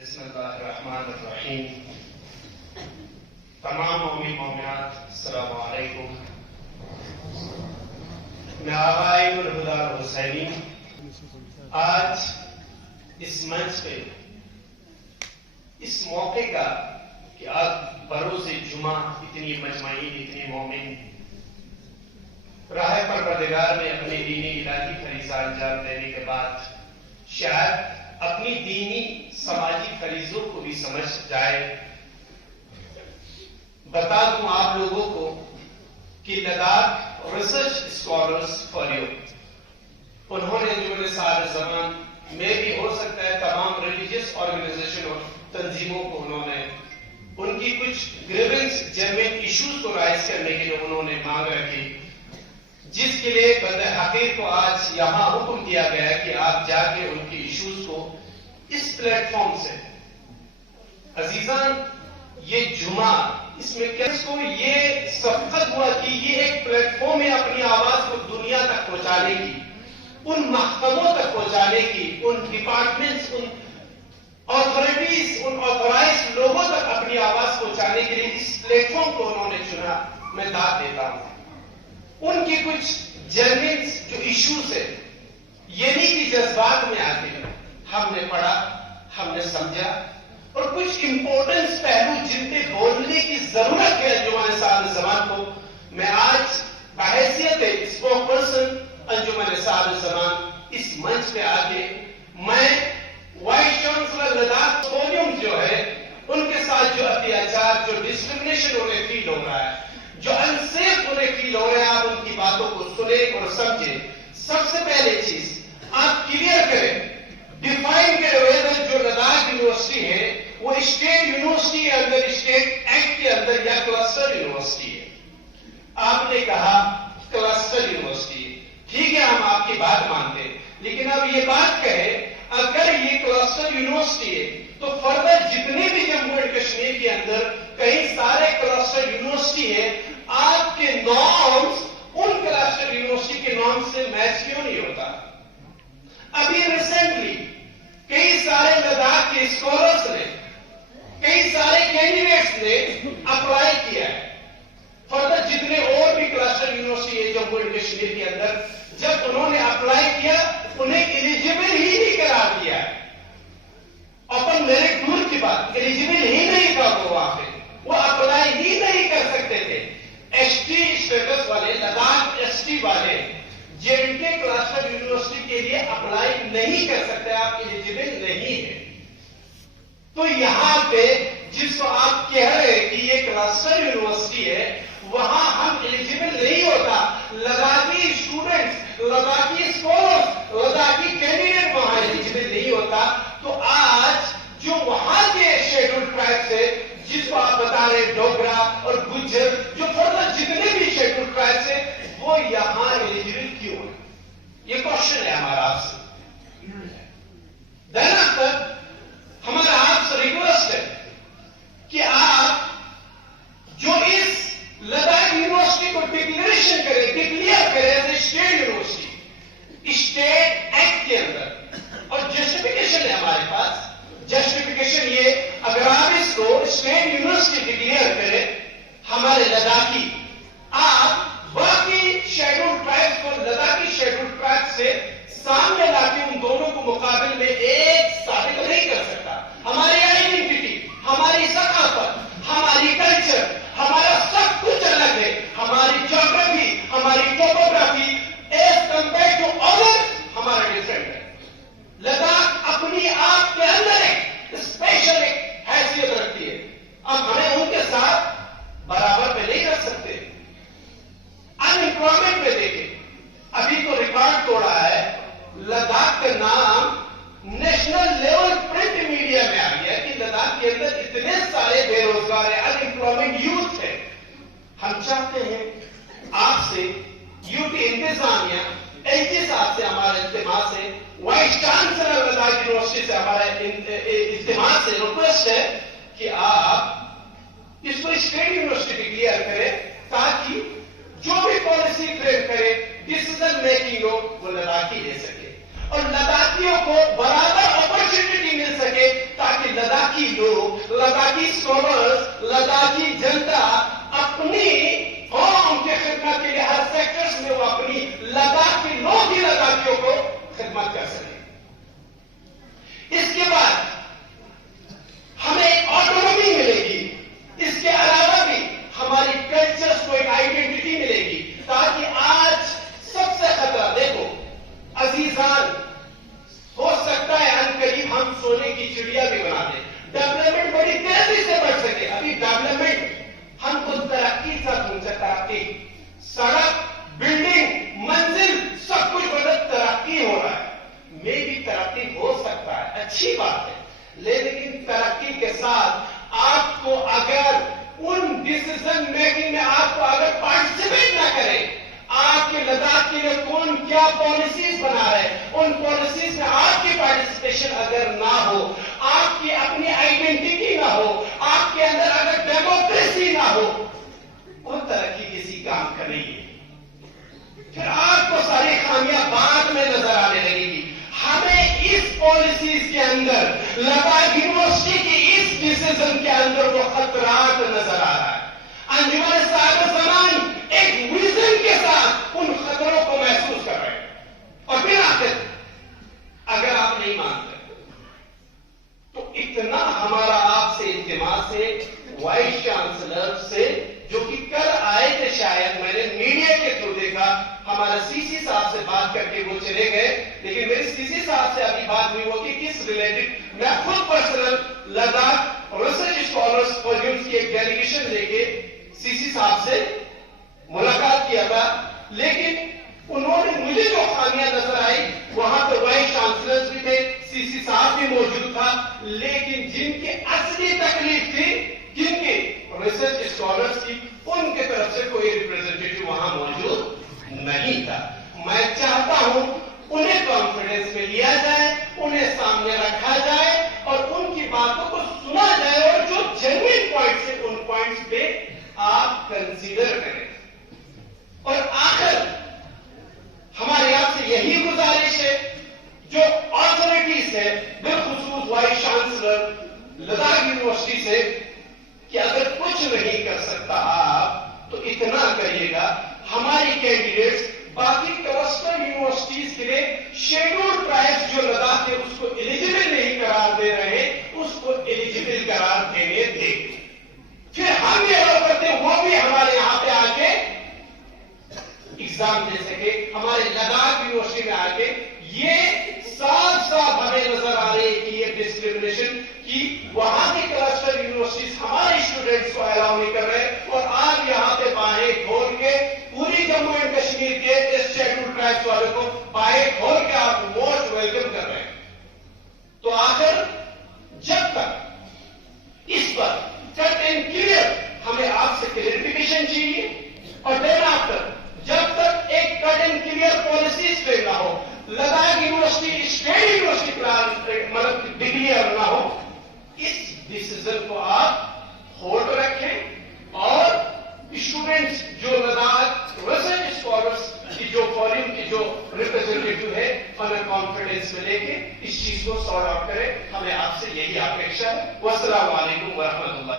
بسم اللہ الرحمن الرحیم. تمام مومن مومنات السلام علیکم. میں آغائی الہدیٰ حسینی آج اس منچ پہ اس موقع کا کہ آج بروز جمعہ اتنی مجمعین اتنی مومن راہ پروردگار میں اپنی دینی الہی فریضہ انجام دینے کے بعد شاید اپنی دینی سماجی فریضوں کو بھی سمجھ جائے. بتا دوں آپ لوگوں کو کہ لداخ ریسرچ اسکالرس فولیو انہوں نے جو سارے زمان میں بھی ہو سکتا ہے تمام ریلیجیس آرگنائزیشن اور تنظیموں کو انہوں نے ان کی کچھ گریونس جنوین ایشوز کو رائز کرنے کے لیے انہوں نے مانگ رکھی، جس کے لیے بندہ حقیق کو آج یہاں حکم دیا گیا ہے کہ آپ جا کے ان کی ایشوز کو اس پلیٹ فارم سے. عزیزان، یہ جمعہ اس میں کس کو یہ سبقت ہوا کہ یہ ایک پلیٹ فارم ہے اپنی آواز کو دنیا تک پہنچانے کی، ان محکموں تک پہنچانے کی، ان ڈپارٹمنٹس، ان آتھارٹیز، ان آتھورائزڈ لوگوں تک اپنی آواز پہنچانے کے لیے اس پلیٹ فارم کو انہوں نے چنا. میں داد دیتا ہوں ان کے کچھ جنرل جو ایشوز ہیں، یہ نہیں کہ جذبات میں آتے ہیں. ہم نے پڑھا، ہم نے سمجھا، اور کچھ امپورٹنس پہلو جن پہ بولنے کی ضرورت ہے انجمن صاحب زمان کو میں آج بحیثیت اسپوک پرسن انجمن صاحب زمان اس منچ پہ آ کے میں وائس چانسلر لداخ پوڈیم جو ہے ان کے ساتھ جو اتیاچار، جو ڈسکرمنیشن انہیں فیل ہو رہا ہے، جو انسیف انہیں فیل ہو رہے ہیں، آپ ان کی باتوں کو سنیں اور سمجھیں. سب سے پہلے چیز آپ کلیئر کریں، ڈیفائن کریں جو لداخ یونیورسٹی ہے وہ اسٹیٹ یونیورسٹی کے اندر، اسٹیٹ ایکٹ کے اندر، یا کلسٹر یونیورسٹی ہے. آپ نے کہا کلسٹر یونیورسٹی ہے، ٹھیک ہے، ہم آپ کی بات مانتے ہیں، لیکن اب یہ بات کہیں اگر یہ کلسٹر یونیورسٹی ہے تو فردر جتنے بھی جموں اینڈ کشمیر کے اندر کئی سارے کلسٹر یونیورسٹی ہے، آپ کے نارمز ان کلسٹر یونیورسٹی کے نارمز سے میچ کیوں نہیں ہوتا؟ ابھی ریسنٹلی کئی سارے لداخ کے اسکالرس نے، کئی سارے کینڈیڈیٹس نے اپلائی کیا ہے. فردر جتنے اور بھی کلسٹر یونیورسٹی ہے جموں اینڈ کشمیر کے اندر، جب انہوں نے اپلائی کیا انہیں ایلیجیبل ہی نہیں قرار دیا. اوپن میرٹ دور کی بات، ایلیجیبل ہی نہیں تھا وہ، وہاں پہ وہ اپلائی ہی نہیں کر سکتے تھے. ایس ٹی اسٹیٹس والے، لداخ ایس ٹی والے جے اینڈ کے کلسٹر یونیورسٹی کے لیے اپلائی نہیں کر سکتے، آپ ایلیجیبل نہیں ہیں. تو یہاں پہ جس کو آپ کہہ رہے ہیں کہ یہ کلسٹر یونیورسٹی ہے، وہاں ہم ایلیجیبل نہیں ہوتا. Ladakhi students, Ladakhi scholars, Ladakhi candidate وہاں ایلیجیبل نہیں ہوتا. تو آج جو وہاں کے شیڈول ٹرائبس ہے، جس کو آپ بتا رہے ہیں ڈوگرا اور گجر، جو فردر جتنے بھی شیڈول ٹرائبس ہیں، وہ یہاں ایلیجیبل کیوں ہے؟ یہ کوشچن ہے ہمارا آپ سے. دین آفٹر ہمارا آپ سے ریکویسٹ ہے کہ آپ جو اس لداخ یونیورسٹی کو ڈکلیئر کرے as a state university, state act کے اندر. اور جسٹیفیکیشن ہے ہمارے پاس. جسٹیفیکیشن یہ، اگر آپ اس کو اسٹیٹ یونیورسٹی ڈکلیئر کریں ہمارے لداخی، آپ باقی شیڈول ٹرائبس کو لداخی شیڈول ٹرائبس سے سامنے لا کے ان دونوں کو مقابل میں ایک ثابت نہیں کر سکتا. ہماری آئیڈینٹی، ہماری ثقافت، ہماری کلچر، ہمارا سب کچھ الگ ہے. ہماری جیوگرافی، ہماری topography as compare to other ہمارا ڈفرینٹ ہے. لداخ اپنی آپ کے اندر ایک اسپیشل ایک حیثیت رکھتی ہے. اب ہمیں ان کے ساتھ برابر پہ نہیں کر سکتے. انمپلائمنٹ پہ دیکھیں، ابھی تو ریکارڈ توڑا ہے، لداخ کا نام نیشنل لیول پرنٹ میڈیا میں آ گیا کہ لداخ کے اندر اتنے سارے بے روزگار ہیں، انمپلائمنٹ یوتھ ہے. ہم چاہتے ہیں آپ سے، یو ٹی انتظامیہ، ایل جی صاحب سے ہمارا اجتماع سے، وائس چانسلر لداخ یونیورسٹی سے ہمارا اجتماع سے ریکویسٹ ہے کہ آپ اس کو اسٹیٹ یونیورسٹی ڈکلیئر کریں تاکہ جو بھی پالیسی فریم کرے، ڈیسیزن میکنگ ہو، وہ لداخی لے سکے اور لداخیوں کو برابر اپرچونٹی مل سکے تاکہ لداخ لداخی جنتا اپنی قوم کی خدمت کے لیے ہر سیکٹرز میں وہ اپنی لداخ کے لوگ ہی لداخیوں کو خدمت کر سکیں. اس کے بعد ہمیں ایک آٹونومی ملے گی. اس کے علاوہ بھی ہماری کلچرز کو ایک آئیڈینٹی ملے گی, تاکہ آج سب سے خطرہ دیکھو عزیزان, ہو سکتا ہے ان قریب ہم سونے کی چڑیا بھی بنا دیں, ڈیولپمنٹ بڑی تیزی سے بڑھ سکے. ابھی ڈیولپمنٹ ہم کو ترقی سے پہنچا, ترقی سڑک بلڈنگ منزل سب کچھ بدل ترقی ہو رہا ہے. میں بھی ترقی ہو سکتا ہے, اچھی بات ہے, لیکن ترقی کے ساتھ آپ کو اگر ان ڈیسیزن میکنگ میں آپ کو اگر پارٹیسپیٹ نہ کرے, آپ کے لداخ کے لیے کون کیا پالیسیز بنا رہے, ان پالیسیز میں آپ کی پارٹیسپیشن اگر نہ ہو, آپ کی اپنی آئیڈینٹی نہ ہو, آپ کے اندر اگر ڈیموکریسی نہ ہو, وہ ترقی کسی کام کا نہیں ہے. پھر آپ کو ساری خامیاں بعد میں نظر آنے لگے گی. ہمیں اس پالیسیز کے اندر لداخ یونیورسٹی کی اس ڈیسیزن کے اندر وہ خطرات نظر آ رہا ہے. انجمن صاحب زمان ایک ویژن کے ساتھ ان خطروں کو محسوس کر رہے ہیں. اور پھر آخر اگر آپ نہیں مانتے تو اتنا ہمارا آپ سے التماس ہے, وائس چانسلر سے جو کہ کل آئے تھے, شاید میں نے میڈیا کے تھرو دیکھا, ہمارا سی سی صاحب سے بات کر کے وہ چلے گئے, لیکن میری سی سی صاحب سے ابھی بات ہوئی وہ کہ کس ریلیٹڈ میں خود personal Ladakh research scholars forums کی ایک ڈیلیگیشن لے کے سی سی صاحب سے ملاقات کیا تھا. لیکن انہوں نے مجھے جو خامیاں نظر آئی, وہاں پہ وائس چانسلرز بھی تھے, سی سی صاحب بھی موجود تھا, لیکن جن کی اصلی تکلیف تھی, جن کی ریسرچ اسکالرز کی, ان کے طرف سے کوئی ریپرزینٹیٹو وہاں موجود نہیں تھا. میں چاہتا ہوں انہیں کانفیڈنس میں لیا جائے, انہیں سامنے رکھا جائے اور ان کی باتوں کو سنا جائے, اور جو جینوئن پوائنٹس ہیں ان پوائنٹس پہ آپ کنسیڈر کریں. اور آخر ہمارے آپ سے یہی گزارش ہے, جو آتھارٹیز ہے بالخصوص وائس چانسلر لداخ یونیورسٹی سے, کہ اگر کچھ نہیں کر سکتا آپ تو اتنا کریے گا, ہماری کینڈیڈیٹس باقی کلسٹر یونیورسٹیز کے لیے شیڈول ٹرائبس جو لداخ کے اس کو ایلیجیبل نہیں قرار دے رہے, اس کو ایلیجیبل قرار دینے دیں. پھر ہم یہ لوگ کرتے ہیں وہ بھی ہمارے یہاں پہ آ کے ایگزام دے سکے, ہمارے لداخ یونیورسٹی میں آ کے. یہ صاف صاف ہمیں نظر آ رہی ہے کہ یہ ڈسکریمنیشن کی وہاں کی کلسٹر یونیورسٹیز ہمارے اسٹوڈنٹس کو الاؤ نہیں کر رہے, اور آپ یہاں پہ باہیں کھول کے پوری جموں اینڈ کشمیر کے اس شیڈول ٹرائبس والوں کو باہیں کھول کے آپ موسٹ ویلکم کر رہے ہیں. تو آخر جب تک اس پر کٹ اینڈ کلیئر ہمیں آپ سے کلیئرفیکیشن چاہیے, اور دین آفٹر جب تک ایک کٹ اینڈ کلیئر پالیسیز پہ نہ ہو, لداخ یونیورسٹی اسٹیٹ یونیورسٹی مطلب ڈکلیئر نہ ہو, اس ڈیسیزن کو آپ ہولڈ رکھیں, اور اسٹوڈنٹس جو لداخ ریسرچ اسکالرس کی جو فورن کی جو ریپرزینٹیٹو ہے, انہیں کانفیڈنس میں لے کے اس چیز کو سارٹ آؤٹ کریں. ہمیں آپ سے یہی اپیکشا ہے. والسلام علیکم ورحمۃ اللہ.